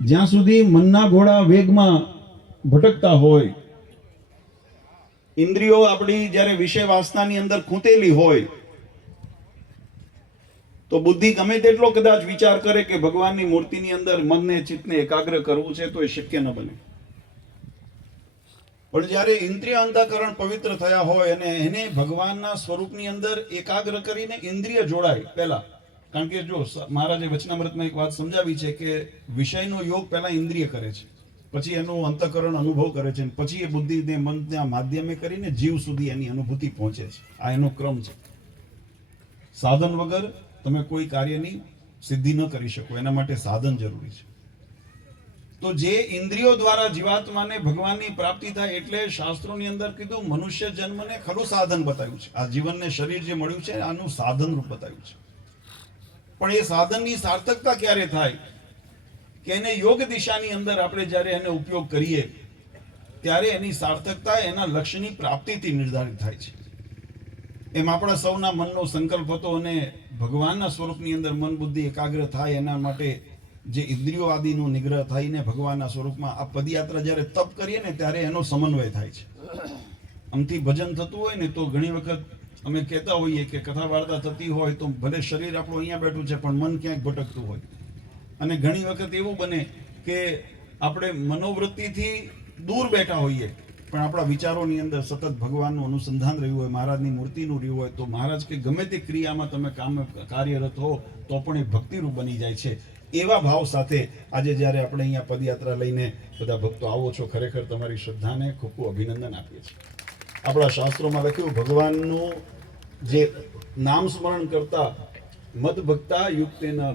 જ્યાં સુધી મનના ઘોડા વેગમાં ભટકતા હોય, ઇન્દ્રિયો આપણી જ્યારે વિષય વાસનાની અંદર ખૂંટેલી હોય, તો બુદ્ધિ ગમે તેટલો કદાચ વિચાર કરે કે ભગવાનની મૂર્તિની અંદર મનને ચિત્તને એકાગ્ર કરવું છે, તો એ શક્ય ન બને. પણ જ્યારે ઇન્દ્રિય અંતઃકરણ પવિત્ર થયા હોય અને એને ભગવાનના સ્વરૂપની અંદર એકાગ્ર કરીને ઇન્દ્રિય જોડાય પહેલા, કારણ કે જો મહારાજે વચનામૃતમાં એક વાત સમજાવી છે કે વિષયનો યોગ પહેલા ઇન્દ્રિય કરે છે, પછી એનું અંતઃકરણ અનુભવ કરે છે, પછી એ બુદ્ધિને મનના માધ્યમે કરીને જીવ સુધી એની અનુભૂતિ પહોંચે છે. આ એનો ક્રમ છે. સાધન વગર તમે કોઈ કાર્યની સિદ્ધિ ન કરી શકો, એના માટે સાધન જરૂરી છે. તો જે ઇન્દ્રિયો દ્વારા જીવાત્માને ભગવાનની પ્રાપ્તિ થાય, એટલે શાસ્ત્રોની અંદર કીધું મનુષ્ય જન્મને ખરું સાધન બતાવ્યું છે. આ જીવનને શરીર જે મળ્યું છે આનું સાધન રૂપ બતાવ્યું છે. પણ એ સાધનની સાર્થકતા ક્યારે થાય કે એને યોગ દિશાની અંદર આપણે જ્યારે એને ઉપયોગ કરીએ ત્યારે એની સાર્થકતા એના લક્ષ્યની પ્રાપ્તિથી નિર્ધારિત થાય છે. એમ આપણા સૌના મનનો સંકલ્પ હતો અને ભગવાનના સ્વરૂપની અંદર મન બુદ્ધિ એકાગ્ર થાય એના માટે જે ઇન્દ્રિયો આદિનો નિગ્રહ થઈને ભગવાનના સ્વરૂપમાં આ પદયાત્રા જ્યારે તપ કરીએ ને ત્યારે એનો સમન્વય થાય છે. આમથી ભજન થતું હોય ને તો ઘણી વખત અમે કહેતા હોઈએ કે કથા વાર્તા થતી હોય તો ભલે શરીર આપણું અહીંયા બેઠું છે પણ મન ક્યાંક ભટકતું હોય. અને ઘણી વખત એવું બને કે આપણે મનોવૃત્તિથી દૂર બેઠા હોઈએ પણ આપણા વિચારોની અંદર સતત ભગવાનનું અનુસંધાન રહ્યું હોય, મહારાજની મૂર્તિનું રહ્યું હોય, તો મહારાજ કે ગમે તે ક્રિયામાં તમે કાર્યરત હો તો પણ એ ભક્તિરૂપ બની જાય છે. એવા ભાવ સાથે આજે જ્યારે આપણે અહીંયા પદયાત્રા લઈને બધા ભક્તો આવો છો, ખરેખર તમારી શ્રદ્ધાને ખૂબ ખૂબ અભિનંદન આપીએ છીએ. આપણા શાસ્ત્રોમાં લખ્યું ભગવાનનું જે નામ સ્મરણ કરતા મદ ભક્તા યુક્તેના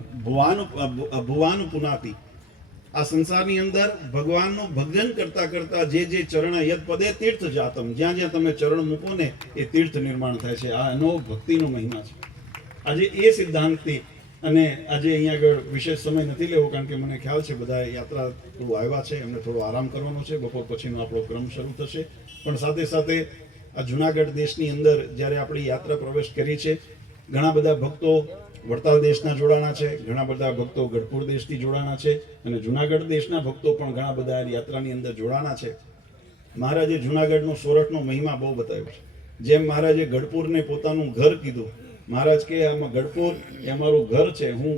ભુવાન પુનાતિ. આ સંસારની અંદર ભગવાનનું ભજન કરતા કરતા જે ચરણ યદ પદે તીર્થ જાતમ, જ્યાં જ્યાં તમે ચરણ મૂકો ને એ તીર્થ નિર્માણ થાય છે. આ એનો ભક્તિનો મહિમા છે. આજે એ સિદ્ધાંતથી અને આજે અહીંયા આગળ વિશેષ સમય નથી લેવો, કારણ કે મને ખ્યાલ છે બધા યાત્રા આવ્યા છે, એમને થોડો આરામ કરવાનો છે, બપોર પછીનો આપણો ક્રમ શરૂ થશે. પણ સાથે સાથે આ જુનાગઢ દેશની અંદર જ્યારે આપણી યાત્રા પ્રવેશ કરી છે, ઘણા બધા ભક્તો વડતાલ દેશના જોડાણા છે, ઘણા બધા ભક્તો ગઢપુર દેશથી જોડાણા છે, અને જુનાગઢ દેશના ભક્તો પણ ઘણા બધા યાત્રાની અંદર જોડાણા છે. મહારાજે જુનાગઢનો સોરઠનો મહિમા બહુ બતાવ્યો છે. જેમ મહારાજે ગઢપુરને પોતાનું ઘર કીધું, મહારાજ કે આમાં ગઢપુર એ અમારું ઘર છે, હું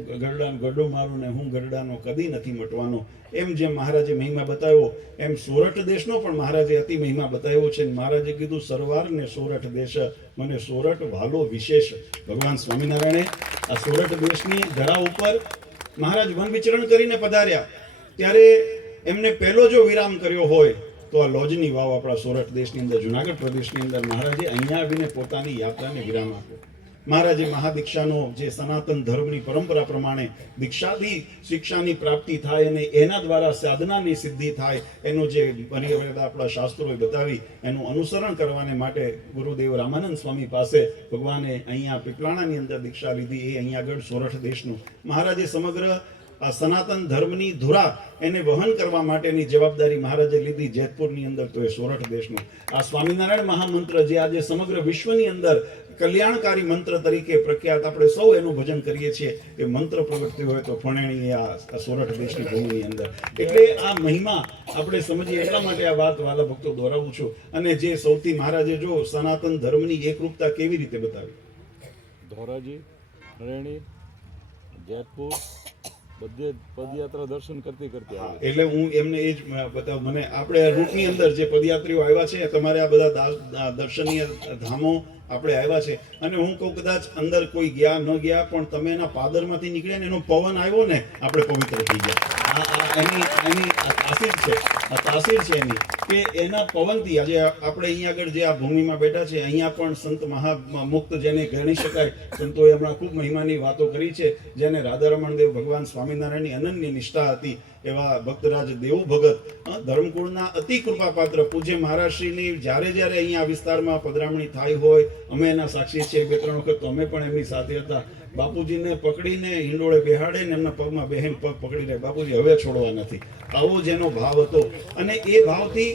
ગઢું મારું ને હું ગઢડાનો કદી નથી મટવાનો. એમ જેમ મહારાજે મહિમા બતાવ્યો એમ સોરઠ દેશનો પણ મહારાજે અતિ મહિમા બતાવ્યો છે. મહારાજે કીધું સરવાર ને સોરઠ દેશ, મને સોરઠ વાલો વિશેષ. ભગવાન સ્વામિનારાયણે આ સોરઠ દેશની ધરા ઉપર મહારાજ વન વિચરણ કરીને પધાર્યા ત્યારે એમને પહેલો જો વિરામ કર્યો હોય તો આ લોજની વાવ આપણા સોરઠ દેશની અંદર, જુનાગઢ પ્રદેશની અંદર મહારાજે અહીંયા આવીને પોતાની યાત્રાને વિરામ આપ્યો. મહારાજે મહાદીક્ષાનો જે સનાતન ધર્મની પરંપરા પ્રમાણે દીક્ષાથી શિક્ષાની પ્રાપ્તિ થાય અને એના દ્વારા સાધનાની સિદ્ધિ થાય, એનો જે મર્યાદા આપણા શાસ્ત્રોએ બતાવી એનું અનુસરણ કરવાને માટે ગુરુદેવ રામાનંદ સ્વામી પાસે ભગવાને અહીંયા પીપલાણાની અંદર દીક્ષા લીધી. એ અહીંયા આગળ સોરઠ દેશનું મહારાજે સમગ્ર આ સનાતન ધર્મની ધુરા એને વહન કરવા માટેની જવાબદારી મહારાજે લીધી જેતપુરની અંદર, તો એ સોરઠ દેશનું આ સ્વામિનારાયણ મહામંત્ર જે આજે સમગ્ર વિશ્વની અંદર કલ્યાણકારી મંત્ર તરીકે પ્રખ્યાત, આપણે સૌ એનું ભજન કરીએ છીએ. એ મંત્ર પ્રગટ્યો હોય તો ફણેણી આ સોરઠ દેશની ભૂમિની અંદર. એટલે આ મહિમા આપણે સમજીએ એટલા માટે આ વાત વાલા ભક્તો દોહરાવું છું. અને જે સૌથી મહારાજે જો સનાતન ધર્મની એકરૂપતા કેવી રીતે બતાવી, ધોરાજી, ફણેણી, જેતપુર બધે પદયાત્રા દર્શન કરતી એટલે હું એમને એ જ બતાવું. મને આપણે રૂટની અંદર જે પદયાત્રીઓ આવ્યા છે તમારે આ બધા દર્શનીય ધામો આપણે આવ્યા છે, અને હું કહું કદાચ અંદર કોઈ ગયા ન ગયા પણ તમે એના પાદરમાંથી નીકળ્યા ને એનો પવન આવ્યો ને આપણે પવિત્ર થઈ ગયા. એની તાસીર છે, આ તાસીર છે એની કે એના પવનથી આજે આપણે અહીંયા આગળ જે આ ભૂમિમાં બેઠા છે અહીંયા પણ સંત મહામુક્ત જેને ગણી શકાય સંતોએ હમણાં ખૂબ મહિમાની વાતો કરી છે. જેને રાધારમણ દેવ ભગવાન સ્વામિનારાયણની અનન્ય નિષ્ઠા હતી એવા ભક્તરાજ દેવ ભગત ધર્મકુળના અતિ કૃપાપાત્ર પૂજ્ય મહારાજશ્રીની જ્યારે જ્યારે અહીંયા વિસ્તારમાં પધરામણી થાય હોય અમે એના સાક્ષી છીએ. 2-3 વખત તો અમે પણ એમની સાથે હતા. બાપુજીને પકડીને હિંડોળે બેહાડે ને એમના પગમાં બહેન પગ પકડીને બાપુજી હવે છોડવા નથી, આવો જેનો ભાવ હતો. અને એ ભાવથી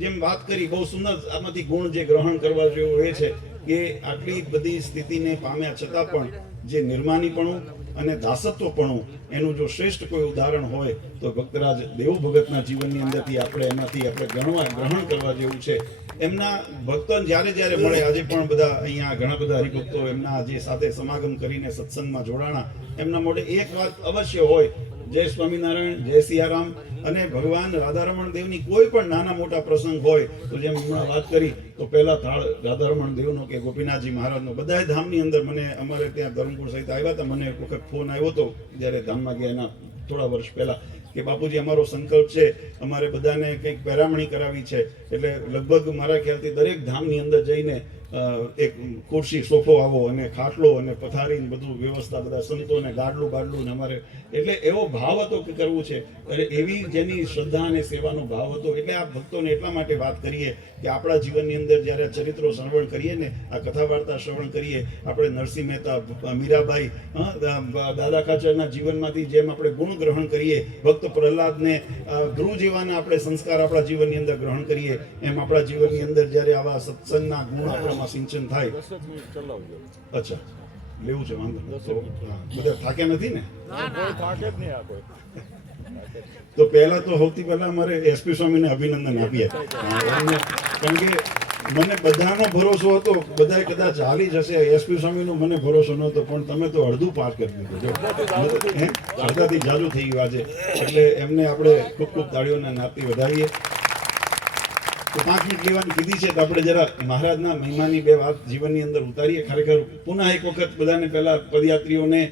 જેમ વાત કરી બહુ સુંદર, આમાંથી ગુણ જે ગ્રહણ કરવા જેવું એ છે કે આટલી બધી સ્થિતિને પામ્યા છતાં પણ જે નિર્માનીપણું અને દાસત્વપણું એનું જો શ્રેષ્ઠ કોઈ ઉદાહરણ હોય તો ભક્તરાજ દેવ ભગતના જીવનની અંદરથી આપણે એમાંથી આપણે ગ્રહણ કરવા જેવું છે. એમના ભક્તો જ્યારે મળે, આજે પણ બધા અહીંયા ઘણા બધા હરિભક્તો એમના જે સાથે સમાગમ કરીને સત્સંગમાં જોડાણા, એમના મોઢે એક વાત અવશ્ય હોય, જય સ્વામિનારાયણ, જય સિયારામ. અને ભગવાન રાધારમણ દેવની કોઈ પણ નાના મોટા પ્રસંગ હોય તો જેમ હમણાં વાત કરી તો પહેલા થાળ રાધારમણ દેવનો કે ગોપીનાથજી મહારાજનો, બધાય ધામની અંદર મને અમારે ત્યાં ધરમપુર સહિત આવ્યા હતા. મને એક વખત ફોન આવ્યો હતો જ્યારે ધામમાં ગયા એના થોડા વર્ષ પહેલા કે બાપુજી અમારો સંકલ્પ છે, અમારે બધાને કંઈક પહેરામણી કરાવી છે, એટલે લગભગ મારા ખ્યાલથી દરેક ધામની અંદર જઈને એક ખુરશી, સોફો આવો અને ખાટલો અને પથારી બધું વ્યવસ્થા, બધા સંતોને ગાડલું ને અમારે, એટલે એવો ભાવ હતો કે કરવું છે. એટલે એવી જેની શ્રદ્ધા અને સેવાનો ભાવ હતો. એટલે આ ભક્તોને એટલા માટે વાત કરીએ કે આપણા જીવનની અંદર જ્યારે ચરિત્રો શ્રવણ કરીએ ને, આ કથા વાર્તા શ્રવણ કરીએ, આપણે નરસિંહ મહેતા, મીરાબાઈ, દાદા ખાચરના જીવનમાંથી જેમ આપણે ગુણ ગ્રહણ કરીએ, ભક્ત પ્રહલાદને ધ્રુવ જેવાના આપણે સંસ્કાર આપણા જીવનની અંદર ગ્રહણ કરીએ, એમ આપણા જીવનની અંદર જ્યારે આવા સત્સંગના ગુણ આપણામાં સિંચન થાય. 10 મિનિટ ચલાવજો. અચ્છા, લેવું છે, વાંધો નહીં. તો બધા થાક્યા નથી ને? કોઈ થાકે જ નહીં આ કોઈ. તો પહેલા તો સૌથી પહેલા અમારે એસપી સ્વામીને અભિનંદન આપીએ. એમને, કારણ કે મને બધાનો ભરોસો હતો, બધાય કદાચ હાલી જશે, એસપી સ્વામીનો મને ભરોસો નહોતો, પણ તમે તો અડધું પાર કરી દીધું. જો અડધાથી જાજુ થઈ ગયું આજે, એટલે એમને આપણે ખૂબ ખૂબ તાળીઓના નાતી વધારીએ. તો 5 મિનિટ લેવાની કીધી છે તો આપણે જરા મહારાજના મહિમાની બે વાત જીવનની અંદર ઉતારીએ. ખરેખર પુનઃ એક વખત બધાને પહેલા પદયાત્રીઓને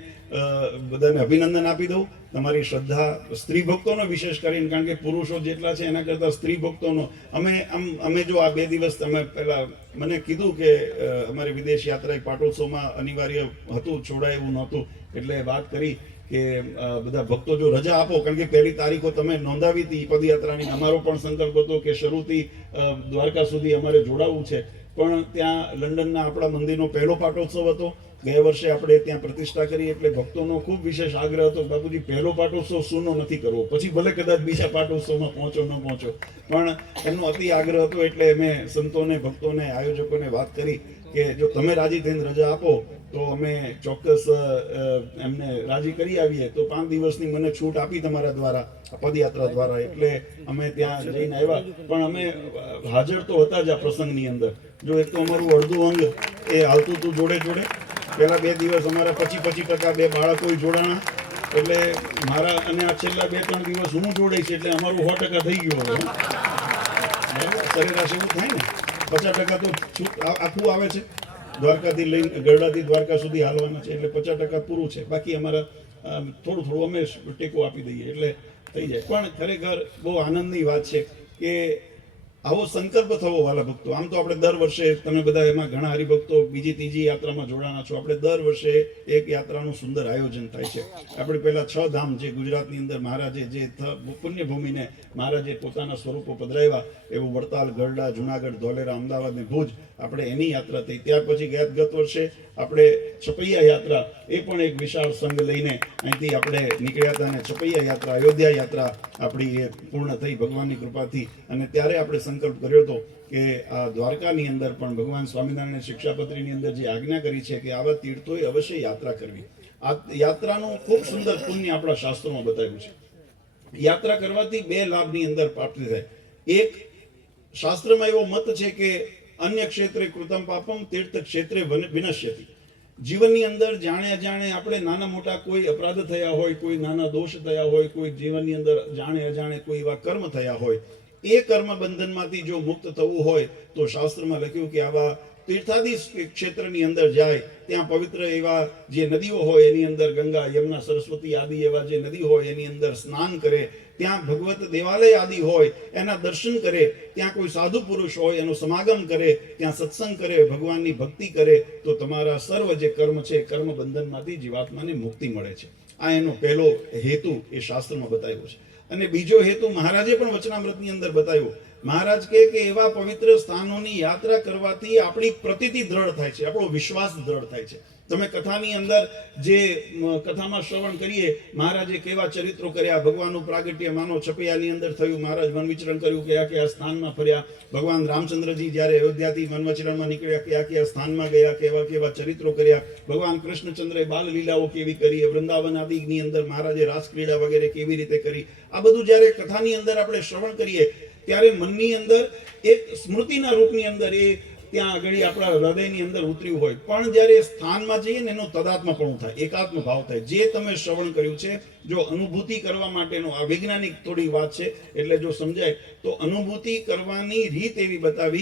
બધાને અભિનંદન આપી દઉં. તમારી શ્રદ્ધા, સ્ત્રી ભક્તોનો વિશેષ કરીને, કારણ કે પુરુષો જેટલા છે એના કરતાં સ્ત્રી ભક્તોનો, અમે જો આ 2 દિવસ તમે પહેલા મને કીધું કે અમારી વિદેશ યાત્રા પાટોત્સવમાં અનિવાર્ય હતું, છોડાય એવું નહોતું, એટલે વાત કરી કે બધા ભક્તો જો રજા આપો, કારણ કે પહેલી તારીખો તમે નોંધાવી હતી પદયાત્રાની. અમારો પણ સંકલ્પ હતો કે શરૂથી દ્વારકા સુધી અમારે જોડાવું છે, પણ ત્યાં લંડનના આપણા મંદિરનો પહેલો પાટોત્સવ હતો. ગયા વર્ષે આપણે ત્યાં પ્રતિષ્ઠા કરી, એટલે ભક્તોનો ખૂબ વિશેષ આગ્રહ હતો, બાપુજી પહેલો પાટોત્સવ સૂનો નથી કરવો, પછી ભલે કદાચ બીજા પાટોત્સવમાં પહોંચો ન પહોંચો, પણ એમનો અતિ આગ્રહ હતો. એટલે અમે સંતોને, ભક્તોને, આયોજકોને વાત કરી કે જો તમે રાજી થઈને રજા આપો તો અમે ચોક્કસ એમને રાજી કરી આવીએ. તો 5 દિવસની મને છૂટ આપી તમારા દ્વારા, પદયાત્રા દ્વારા, એટલે અમે ત્યાં જઈને આવ્યા. પણ અમે હાજર તો હતા જ આ પ્રસંગની અંદર. જો એક તો અમારું અડધું અંગ એ હાલતું હતું જોડે પહેલા 2 દિવસ અમારા 25% 2 બાળકો જોડાણા, એટલે મારા અને આ છેલ્લા 2-3 દિવસ હું જોડાઈ છે, એટલે અમારું 100% થઈ ગયું હવે. સરેરાશ એવું થાય ને, 50% તો છૂટ આખું આવે છે. દ્વારકાથી લઈને ગરડાથી દ્વારકા સુધી હાલવાના છે, એટલે 50% પૂરું છે. બાકી અમારા થોડું અમે ટેકો આપી દઈએ એટલે થઈ જાય. પણ ખરેખર બહુ આનંદની વાત છે કે આવો સંકલ્પ થવો વાલા ભક્તો. આમ તો આપણે દર વર્ષે, તમે બધા એમાં ઘણા હરિભક્તો બીજી ત્રીજી યાત્રામાં જોડાણા છો, આપણે દર વર્ષે એક યાત્રાનું સુંદર આયોજન થાય છે. આપણે પહેલા 6 ધામ જે ગુજરાતની અંદર મહારાજે જે પુણ્યભૂમિને મહારાજે પોતાના સ્વરૂપો પધરાવ્યા, એવું વડતાલ, ગરડા, જુનાગઢ, ધોલેરા, અમદાવાદ ને ભુજ, આપણે એની યાત્રા થઈ. ત્યાર પછી ગત વર્ષે આપણે છપૈયા યાત્રા, એ પણ એક વિશાળ સંઘ લઈને અહીંથી આપણે નીકળ્યા હતા, અને છપૈયા યાત્રા, અયોધ્યા યાત્રા આપણી એ પૂર્ણ થઈ ભગવાનની કૃપાથી. અને ત્યારે આપણે સંકલ્પ કર્યો હતો કે આ દ્વારકાની અંદર પણ ભગવાન સ્વામિનારાયણ શિક્ષાપત્રીની અંદર જે આજ્ઞા કરી છે કે આવા તીર્થોએ અવશ્ય યાત્રા કરવી. આ યાત્રાનું ખૂબ સુંદર પુણ્ય આપણા શાસ્ત્રોમાં બતાવ્યું છે. યાત્રા કરવાથી 2 લાભની અંદર પ્રાપ્તિ થાય. એક, શાસ્ત્રમાં એવો મત છે કે અન્ય ક્ષેત્રે કૃતમ પાપમ તીર્થ ક્ષેત્રે વિનશ્યતિ. જીવનની અંદર જાણે અજાણે આપણે નાના મોટા કોઈ અપરાધ થયા હોય, કોઈ નાના દોષ થયા હોય, કોઈ જીવનની અંદર જાણે અજાણે કોઈ એવા કર્મ થયા હોય, એ કર્મ બંધનમાંથી જો મુક્ત થવું હોય તો શાસ્ત્રમાં લખ્યું કે આવા તીર્થાદી ક્ષેત્રની અંદર જાય, ત્યાં પવિત્ર એવા જે નદીઓ હોય એની અંદર ગંગા, યમુના, સરસ્વતી આદિ એવા જે નદી હોય એની અંદર સ્નાન કરે, ત્યાં ભગવત દેવાલય આદિ હોય એના દર્શન કરે, ત્યાં કોઈ સાધુ પુરુષ હોય એનો સમાગમ કરે, ત્યાં સત્સંગ કરે, ભગવાનની ભક્તિ કરે, તો તમારા સર્વ જે કર્મ છે, કર્મ બંધનમાંથી જીવાત્માને મુક્તિ મળે છે. આ એનો પહેલો હેતુ એ શાસ્ત્રમાં બતાવ્યો છે. અને બીજો હેતુ મહારાજે પણ વચનામૃતની અંદર બતાવ્યો. મહારાજ કહે કે એવા પવિત્ર સ્થાનોની યાત્રા કરવાથી આપણી પ્રતીતિ દ્રઢ થાય છે, આપણો વિશ્વાસ દ્રઢ થાય છે. તમે કથાની અંદર જે કથામાં શ્રવણ કરીએ મહારાજે કેવા ચરિત્રો કર્યા, ભગવાનનું પ્રાગટ્ય માનો છપૈયાની અંદર થયું, મહારાજ વન વિચરણ કર્યું, કયા કયા સ્થાનમાં ફર્યા, ભગવાન રામચંદ્રજી જ્યારે અયોધ્યાથી વન વિચરણમાં નીકળ્યા કયા કયા સ્થાનમાં ગયા, કેવા કેવા ચરિત્રો કર્યા, ભગવાન કૃષ્ણચંદ્રે બાલ લીલાઓ કેવી કરી, વૃંદાવન આદિની અંદર મહારાજે રાસક્રીડા વગેરે કેવી રીતે કરી, આ બધું જ્યારે કથાની અંદર આપણે શ્રવણ કરીએ ત્યારે મનની અંદર એક સ્મૃતિના રૂપની અંદર એ ત્યાં આગળ આપણા હૃદયની અંદર ઉતર્યું હોય, પણ જ્યારે સ્થાનમાં જઈએ ને એનું તદાત્મપણું થાય, એકાત્મ ભાવ થાય. જે તમે શ્રવણ કર્યું છે જો અનુભૂતિ કરવા માટેનો આ વૈજ્ઞાનિક થોડી વાત છે એટલે જો સમજાય તો અનુભૂતિ કરવાની રીત એવી બતાવી